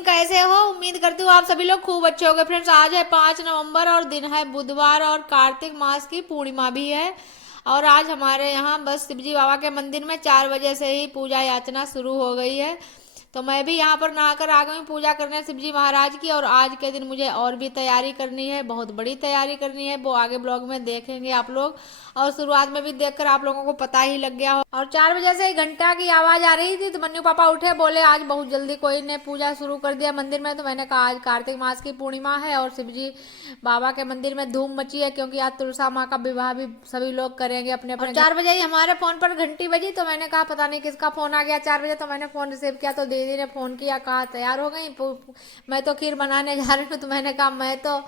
Morning, कैसे हो? उम्मीद करती हूँ आप सभी लोग खूब अच्छे होंगे। फ्रेंड्स, आज है 5 नवंबर और दिन है बुधवार और कार्तिक मास की पूर्णिमा भी है। और आज हमारे यहाँ बस शिवजी बाबा के मंदिर में 4 बजे से ही पूजा याचना शुरू हो गई है। तो मैं भी यहाँ पर नहाकर आ गई हूँ पूजा करने शिवजी महाराज की। और आज के दिन मुझे और भी तैयारी करनी है, बहुत बड़ी तैयारी करनी है, वो आगे ब्लॉग में देखेंगे आप लोग। और शुरुआत में भी देखकर आप लोगों को पता ही लग गया हो। और 4 बजे से घंटा की आवाज आ रही थी तो मन्नू पापा उठे, बोले आज बहुत जल्दी कोई ने पूजा शुरू कर दिया मंदिर में। तो मैंने कहा आज कार्तिक मास की पूर्णिमा है और शिवजी बाबा के मंदिर में धूम मची है, क्योंकि आज तुलसा माँ का विवाह भी सभी लोग करेंगे अपने अपने। 4 बजे ही हमारे फोन पर घंटी बजी तो मैंने कहा पता नहीं किसका फोन आ गया 4 बजे। तो मैंने फोन रिसीव किया तो दीदी ने फोन किया, कहा तैयार हो गई? मैं तो खीर बनाने जा रही हूँ। तो मैंने कहा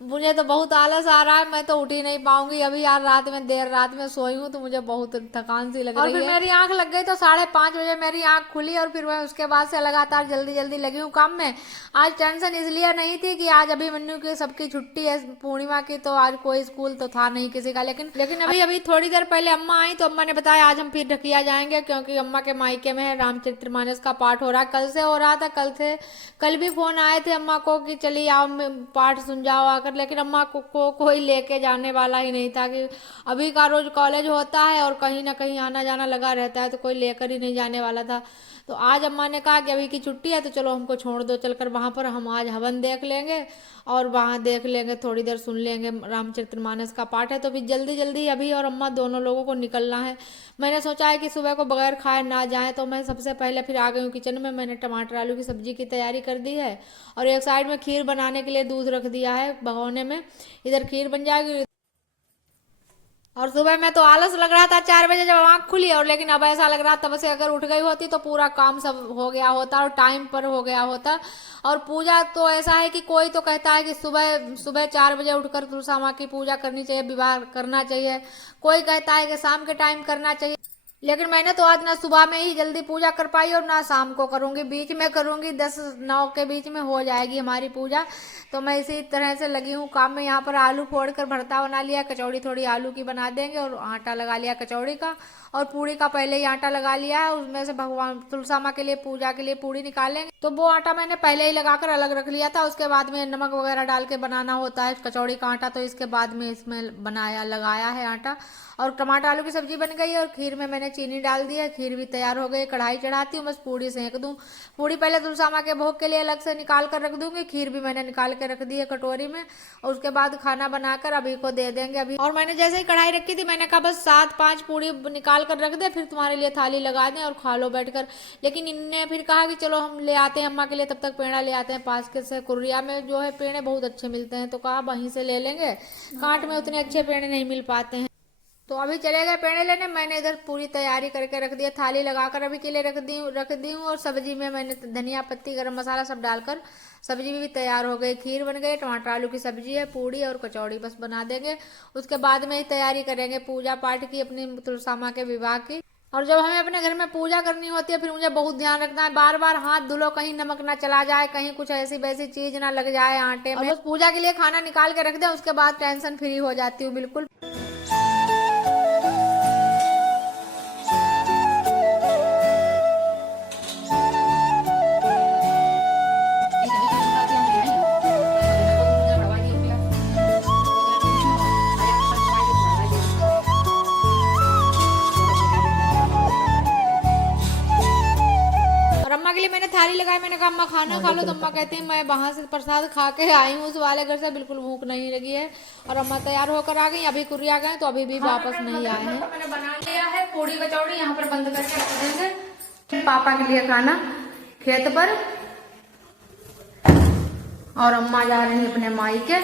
मुझे तो बहुत आलस आ रहा है, मैं तो उठ ही नहीं पाऊंगी अभी यार। रात में देर रात में सोई हूँ तो मुझे बहुत थकान सी लग रही है। और फिर मेरी आंख लग गई तो 5:30 बजे मेरी आंख खुली और फिर मैं उसके बाद से लगातार जल्दी जल्दी लगी हूँ काम में। आज टेंशन इसलिए नहीं थी कि आज अभी मन्नू की सबकी छुट्टी है पूर्णिमा की, तो आज कोई स्कूल तो था नहीं किसी का। लेकिन अभी अभी थोड़ी देर पहले अम्मा आई तो अम्मा ने बताया आज हम फिर ढकिया जाएंगे, क्योंकि अम्मा के मायके में है रामचरितमानस का पाठ हो रहा है। कल से हो रहा था, कल भी फोन आए थे अम्मा को कि चलिए आओ पाठ सुन जाओ आकर। लेकिन अम्मा को कोई लेके जाने वाला ही नहीं था कि अभी का रोज कॉलेज होता है और कहीं ना कहीं आना जाना लगा रहता है, तो कोई लेकर ही नहीं जाने वाला था। तो आज अम्मा ने कहा कि अभी की छुट्टी है तो चलो हमको छोड़ दो, चलकर वहां पर हम आज हवन देख लेंगे और वहां देख लेंगे, थोड़ी देर सुन लेंगे। रामचरितमानस का पाठ है तो फिर जल्दी जल्दी अभी और अम्मा दोनों लोगों को निकलना है। मैंने सोचा है कि सुबह को बगैर खाए ना जाए, तो मैं सबसे पहले फिर आ गई हूँ किचन में। मैंने टमाटर आलू की सब्जी की तैयारी कर दी है और एक साइड में खीर बनाने के लिए दूध रख दिया है भगोने में, इधर खीर बन जाएगी। और सुबह में तो आलस लग रहा था 4 बजे जब आंख खुली, और लेकिन अब ऐसा लग रहा तब से अगर उठ गई होती तो पूरा काम सब हो गया होता और टाइम पर हो गया होता। और पूजा तो ऐसा है कि कोई तो कहता है कि सुबह सुबह 4 बजे उठकर तुलसा माँ की पूजा करनी चाहिए, विवाह करना चाहिए। कोई कहता है कि शाम के टाइम करना चाहिए। लेकिन मैंने तो आज ना सुबह में ही जल्दी पूजा कर पाई और ना शाम को करूंगी, बीच में करूंगी, 10-9 के बीच में हो जाएगी हमारी पूजा। तो मैं इसी तरह से लगी हूँ काम में। यहाँ पर आलू फोड़ कर भरता बना लिया, कचौड़ी थोड़ी आलू की बना देंगे और आटा लगा लिया कचौड़ी का। और पूड़ी का पहले ही आटा लगा लिया है, उसमें से भगवान तुलसा माँ के लिए पूजा के लिए पूड़ी निकालेंगे। तो वो आटा मैंने पहले ही लगाकर अलग रख लिया था। उसके बाद में नमक वगैरह डाल के बनाना होता है कचौड़ी का आटा, तो इसके बाद में इसमें लगाया है आटा। और टमाटर आलू की सब्जी बन गई है और खीर में मैंने चीनी डाल दी है, खीर भी तैयार हो गई। कढ़ाई चढ़ाती हूँ, बस पूड़ी सेंक दूँ। पूड़ी पहले तुलसा माँ के भोग के लिए अलग से निकाल कर रख दूंगी, खीर भी मैंने निकाल के रख दी है कटोरी में। और उसके बाद खाना बनाकर अभी को दे देंगे अभी। और मैंने जैसे ही कढ़ाई रखी थी मैंने कहा बस 7-5 पूड़ी निकाल कर रख दे, फिर तुम्हारे लिए थाली लगा दें और खा लो बैठकर। लेकिन इनने फिर कहा कि चलो हम ले आते हैं अम्मा के लिए, तब तक पेड़ा ले आते हैं पास के से। कुर्रिया में जो है पेड़े बहुत अच्छे मिलते हैं, तो कहा वहीं से ले लेंगे, कांट में उतने अच्छे पेड़े नहीं मिल पाते हैं। तो अभी चले गए पेड़े लेने। मैंने इधर पूरी तैयारी करके रख दिया, थाली लगाकर अभी के लिए रख दी हूँ। और सब्जी में मैंने धनिया पत्ती गरम मसाला सब डालकर सब्जी भी तैयार हो गई। खीर बन गई, टमाटर आलू की सब्जी है, पूड़ी और कचौड़ी बस बना देंगे। उसके बाद में ही तैयारी करेंगे पूजा पाठ की, अपनी तुलसा माँ के विवाह की। और जब हमें अपने घर में पूजा करनी होती है फिर मुझे बहुत ध्यान रखना है, बार बार हाथ धुलो, कहीं नमक ना चला जाए, कहीं कुछ ऐसी वैसी चीज ना लग जाए आटे में। बस पूजा के लिए खाना निकाल के रख दे, उसके बाद टेंशन फ्री हो जाती हूँ बिल्कुल। अम्मा के लिए मैंने थाली लगाई, मैंने कहा अम्मा खाना खा लो। तो अम्मा कहती है मैं वहां से प्रसाद खा के आई हूँ उस वाले घर से, बिल्कुल भूख नहीं लगी है। और अम्मा तैयार होकर आ गई, अभी कुरिया गए तो अभी भी वापस नहीं आए हैं। मैंने बना लिया है पूड़ी कचौड़ी, यहाँ पर बंद करके रख देंगे। पापा के लिए खाना खेत पर, और अम्मा जा रही है अपने मायके।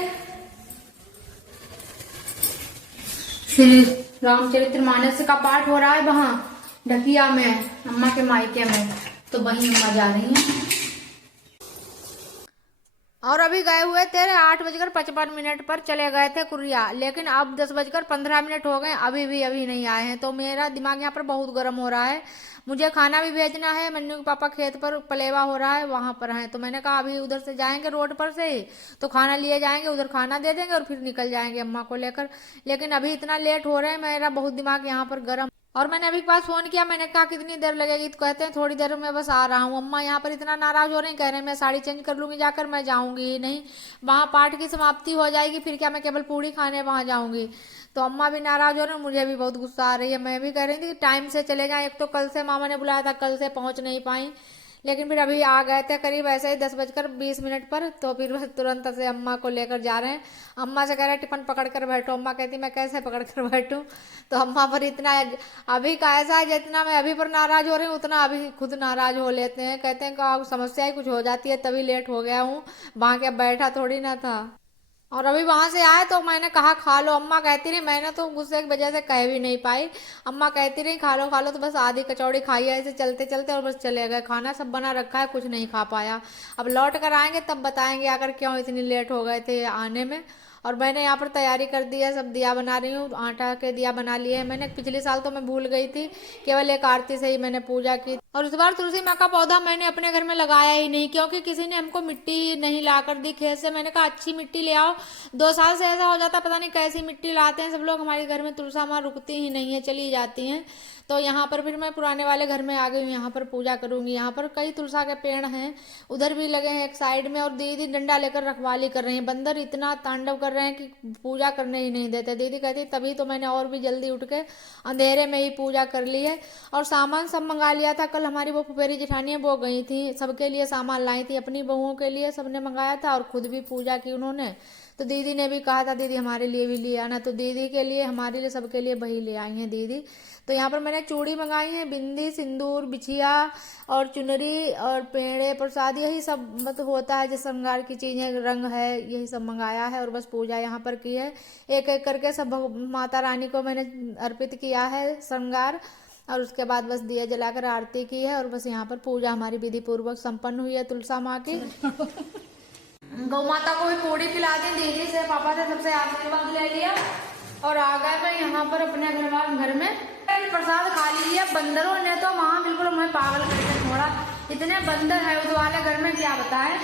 श्री रामचरितमानस का पाठ हो रहा है वहाँ ढकिया में, अम्मा के मायके में, तो वहीं अम्मा जा रही हैं। और अभी गए हुए थे 8:55 पर चले गए थे कुरिया, लेकिन अब 10:15 हो गए, अभी नहीं आए हैं। तो मेरा दिमाग यहाँ पर बहुत गर्म हो रहा है। मुझे खाना भी भेजना है, मन्नू के पापा खेत पर पलेवा हो रहा है वहां पर है। तो मैंने कहा अभी उधर से जाएंगे रोड पर से ही तो खाना लिए जाएंगे, उधर खाना दे देंगे और फिर निकल जाएंगे अम्मा को लेकर। लेकिन अभी इतना लेट हो रहा है, मेरा बहुत दिमाग यहाँ पर गर्म। और मैंने अभी के पास फोन किया, मैंने कहा कितनी देर लगेगी, तो कहते हैं थोड़ी देर में बस आ रहा हूँ। अम्मा यहाँ पर इतना नाराज हो रहे हैं, कह रहे हैं मैं साड़ी चेंज कर लूंगी जाकर, मैं जाऊंगी ही नहीं, वहाँ पाठ की समाप्ति हो जाएगी, फिर क्या मैं केवल पूड़ी खाने वहाँ जाऊंगी। तो अम्मा भी नाराज हो रहे हैं, मुझे भी बहुत गुस्सा आ रही है। मैं भी कह रही थी कि टाइम से चले जाएं, एक तो कल से मामा ने बुलाया था, कल से पहुंच नहीं पाई, लेकिन फिर अभी आ गए थे करीब ऐसे ही 10:20 पर। तो फिर बस तुरंत से अम्मा को लेकर जा रहे हैं। अम्मा से कह रहे हैं टिफिन पकड़ कर बैठो, अम्मा कहती मैं कैसे पकड़ कर बैठूं। तो अम्मा पर इतना अभी का ऐसा है, जितना मैं अभी पर नाराज हो रही हूँ उतना अभी खुद नाराज हो लेते हैं, कहते हैं कि समस्या ही कुछ हो जाती है तभी लेट हो गया हूँ, वहां के बैठा थोड़ी ना था। और अभी वहां से आए तो मैंने कहा खा लो, अम्मा कहती रही, मैंने तो गुस्से की वजह से कह भी नहीं पाई। अम्मा कहती रही खा लो, तो बस आधी कचौड़ी खाई है ऐसे चलते चलते और बस चले गए। खाना सब बना रखा है, कुछ नहीं खा पाया। अब लौट कर आएंगे तब बताएंगे आकर क्यों इतनी लेट हो गए थे आने में। और मैंने यहाँ पर तैयारी कर दी है, सब दिया बना रही हूँ, आटा के दिया बना लिए हैं मैंने। पिछले साल तो मैं भूल गई थी, केवल एक आरती से ही मैंने पूजा की। और इस बार तुलसी माँ का पौधा मैंने अपने घर में लगाया ही नहीं, क्योंकि किसी ने हमको मिट्टी नहीं ला कर दी खेत से। मैंने कहा अच्छी मिट्टी ले आओ, 2 साल से ऐसा हो जाता पता नहीं कैसी मिट्टी लाते हैं सब लोग, हमारे घर में तुलसा माँ रुकती ही नहीं है, चली जाती हैं। तो यहाँ पर फिर मैं पुराने वाले घर में आ गई हूँ, यहाँ पर पूजा करूंगी। यहाँ पर कई तुलसा के पेड़ हैं, उधर भी लगे हैं एक साइड में, और दीदी डंडा लेकर रखवाली कर रही है। बंदर इतना तांडव कर रहे हैं कि पूजा करने ही नहीं देते। दीदी कहती तभी तो मैंने और भी जल्दी उठ के अंधेरे में ही पूजा कर ली है। और सामान सब मंगा लिया था, कल हमारी वो फुफेरी जेठानी वो गई थी, सबके लिए सामान लाई थी, अपनी बहुओं के लिए सबने मंगाया था और खुद भी पूजा की उन्होंने। तो दीदी ने भी कहा था दीदी हमारे लिए भी ले आना, तो दीदी के लिए हमारे लिए सबके लिए वही ले आई हैं दीदी। तो यहाँ पर मैंने चूड़ी मंगाई है, बिंदी, सिंदूर, बिछिया और चुनरी और पेड़े, प्रसाद, यही सब मतलब होता है जो श्रृंगार की चीजें, रंग है, यही सब मंगाया है। और बस पूजा यहाँ पर की है, एक एक करके सब माता रानी को मैंने अर्पित किया है श्रृंगार। और उसके बाद बस दिया जलाकर आरती की है, और बस यहाँ पर पूजा हमारी विधि पूर्वक संपन्न हुई है तुलसा माँ की। गौ माता को भी पूड़ी खिला दी, दीदी से पापा से सबसे आशीर्वाद ले लिया और आ गए मैं यहाँ पर अपने घर में। प्रसाद खा लिया, बंदरों ने तो वहाँ बिल्कुल हमें पागल करके छोड़ा, इतने बंदर है उस वाले घर में क्या बताएं।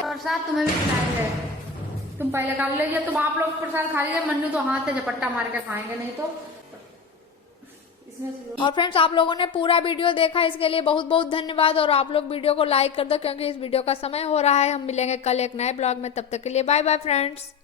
प्रसाद तुम्हें भी खिलाएंगे, तुम पहले खा लीजिए, तुम आप लोग प्रसाद खा लीजिए, मन्नू तो हाथ से झपट्टा मार के खाएंगे नहीं तो। और फ्रेंड्स आप लोगों ने पूरा वीडियो देखा, इसके लिए बहुत बहुत धन्यवाद। और आप लोग वीडियो को लाइक कर दो, क्योंकि इस वीडियो का समय हो रहा है। हम मिलेंगे कल एक नए ब्लॉग में, तब तक के लिए बाय बाय फ्रेंड्स।